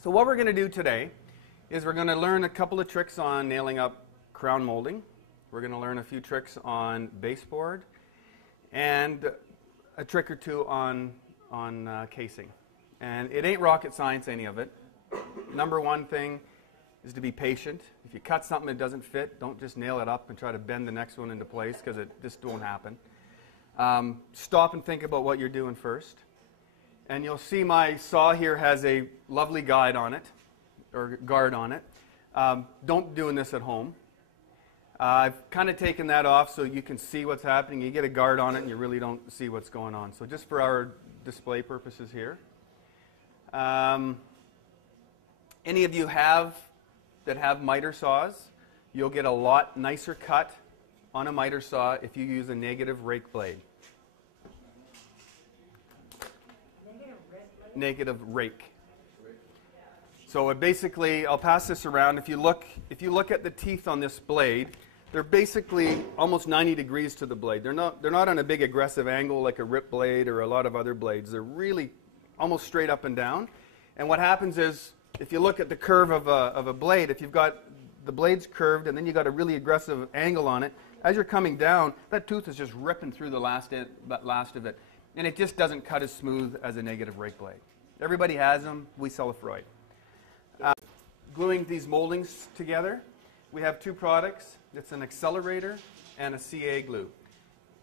So what we're going to do today is we're going to learn a couple of tricks on nailing up crown molding. We're going to learn a few tricks on baseboard and a trick or two on casing. And it ain't rocket science, any of it. Number one thing is to be patient. If you cut something that doesn't fit, don't just nail it up and try to bend the next one into place, because it just won't happen. Stop and think about what you're doing first. And you'll see my saw here has a lovely guide on it, or guard on it. Don't doing this at home. I've kind of taken that off so you can see what's happening. You get a guard on it and you really don't see what's going on. So just for our display purposes here. Any of you that have miter saws, you'll get a lot nicer cut on a miter saw if you use a negative rake blade. Negative rake. So basically, I'll pass this around. If you look at the teeth on this blade, they're basically almost 90 degrees to the blade. They're not on a big aggressive angle like a rip blade or a lot of other blades. They're really almost straight up and down. And what happens is, if you look at the curve of a blade, if you've got the blades curved and then you've got a really aggressive angle on it, as you're coming down, that tooth is just ripping through the last of it. And it just doesn't cut as smooth as a negative rake blade. Everybody has them. We sell a Freud. Gluing these moldings together, we have two products. It's an accelerator and a CA glue.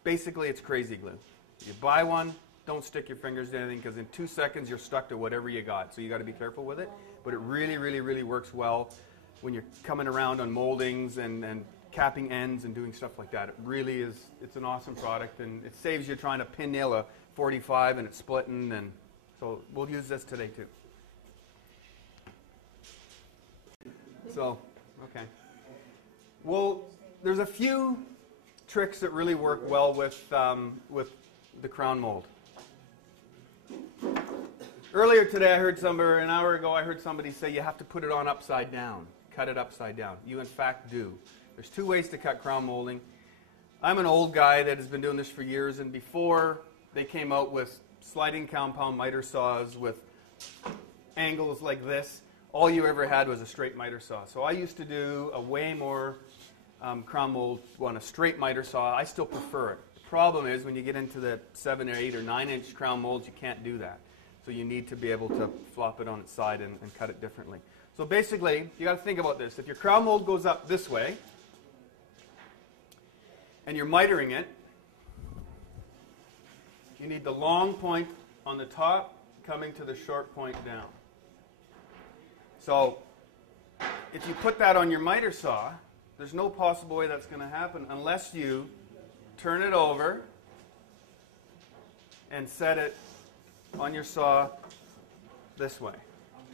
Basically, it's crazy glue. You buy one, don't stick your fingers to anything, because in 2 seconds you're stuck to whatever you got. So you got to be careful with it. But it really, really, really works well when you're coming around on moldings and capping ends and doing stuff like that. It really is. It's an awesome product, and it saves you trying to pin nail a 45 and it's splitting. And so we'll use this today too. So, okay. Well, there's a few tricks that really work well with the crown mold. Earlier today, an hour ago, I heard somebody say you have to put it on upside down, cut it upside down. You, in fact, do. There's two ways to cut crown molding. I'm an old guy that has been doing this for years, and before they came out with sliding compound miter saws with angles like this, all you ever had was a straight miter saw. So I used to do a way more crown mold on a straight miter saw. I still prefer it. The problem is when you get into the 7 or 8 or 9 inch crown molds, you can't do that. So you need to be able to flop it on its side and cut it differently. So basically, you got to think about this. If your crown mold goes up this way, and you're mitering it, you need the long point on the top coming to the short point down. So if you put that on your miter saw, there's no possible way that's going to happen unless you turn it over and set it on your saw this way.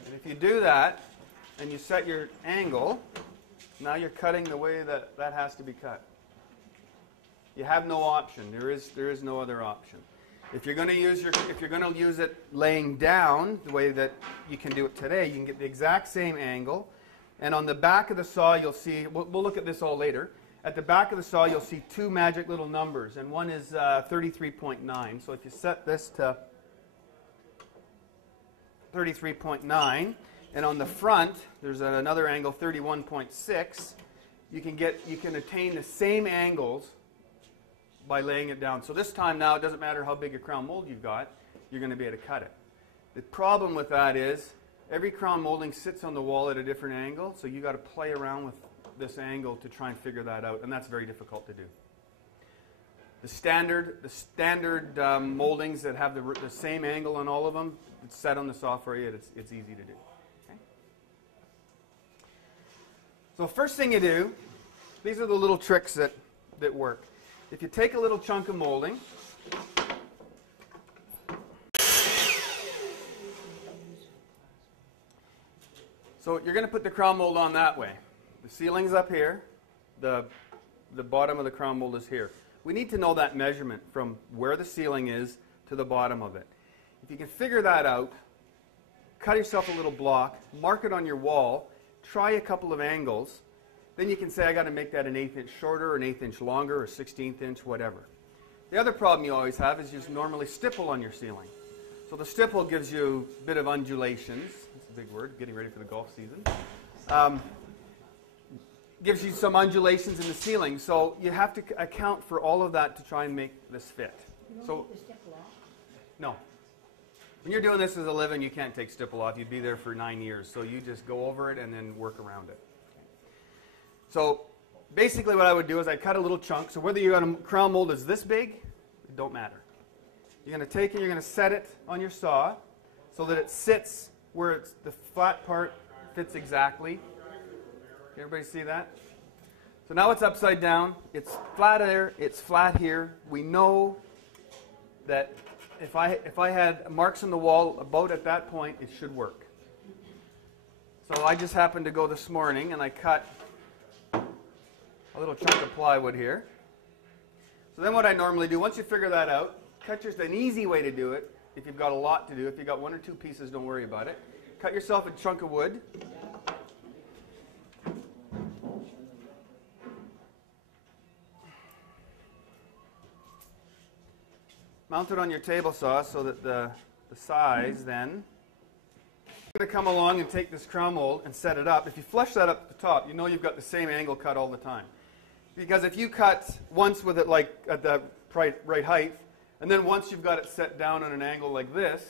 And if you do that and you set your angle, now you're cutting the way that has to be cut. You have no option. There is no other option. If you're going to use it laying down the way that you can do it today, you can get the exact same angle. And on the back of the saw, you'll see, we'll look at this all later. At the back of the saw, you'll see two magic little numbers, and one is 33.9. So if you set this to 33.9, and on the front, there's another angle, 31.6, you can attain the same angles by laying it down. So this time now, it doesn't matter how big a crown mold you've got, you're going to be able to cut it. The problem with that is every crown molding sits on the wall at a different angle, so you got to play around with this angle to try and figure that out, and that's very difficult to do. The standard moldings that have the same angle on all of them, it's set on the saw for you. It's easy to do. Okay? So first thing you do, these are the little tricks that work. If you take a little chunk of molding, so you're going to put the crown mold on that way. The ceiling's up here. The bottom of the crown mold is here. We need to know that measurement from where the ceiling is to the bottom of it. If you can figure that out, cut yourself a little block, mark it on your wall, try a couple of angles, then you can say, I got to make that an 1/8 inch shorter, or an 1/8 inch longer, or 1/16 inch, whatever. The other problem you always have is you normally stipple on your ceiling. So the stipple gives you a bit of undulations. a big word, getting ready for the golf season. Gives you some undulations in the ceiling, so you have to account for all of that to try and make this fit. So, no. When you're doing this as a living, you can't take stipple off. You'd be there for 9 years, so you just go over it and then work around it. So basically what I would do is I'd cut a little chunk. So whether you're going to crown mold is this big, it don't matter. You're going to take it, you're going to set it on your saw so that it sits where it's, the flat part fits exactly. Can everybody see that? So now it's upside down. It's flat there. It's flat here. We know that if I had marks on the wall about at that point, it should work. So I just happened to go this morning and I cut a little chunk of plywood here. So then what I normally do, once you figure that out, cut just an easy way to do it. If you've got a lot to do, if you've got 1 or 2 pieces, don't worry about it. Cut yourself a chunk of wood. Mount it on your table saw so that the size then. You're going to come along and take this crown mold and set it up. If you flush that up at the top, you know you've got the same angle cut all the time. Because if you cut once with it like at the right height, and then once you've got it set down on an angle like this,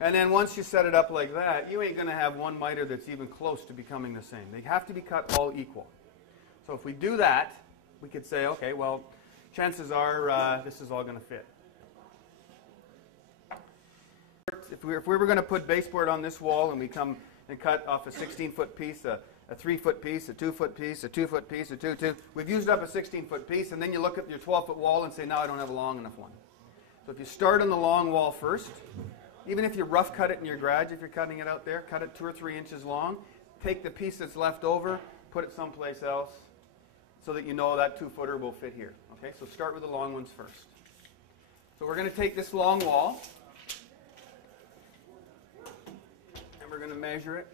and then once you set it up like that, you ain't going to have one miter that's even close to becoming the same. They have to be cut all equal. So if we do that, we could say, okay, well, chances are this is all going to fit. If we were going to put baseboard on this wall and we come and cut off a 16-foot piece, a 3-foot piece, a 2-foot piece, a 2-foot piece, a 2-2, we've used up a 16-foot piece, and then you look at your 12-foot wall and say, no, I don't have a long enough one. So if you start on the long wall first, even if you rough cut it in your garage, if you're cutting it out there, cut it 2 or 3 inches long, take the piece that's left over, put it someplace else, so that you know that 2-footer will fit here. Okay, so start with the long ones first. So we're going to take this long wall, and we're going to measure it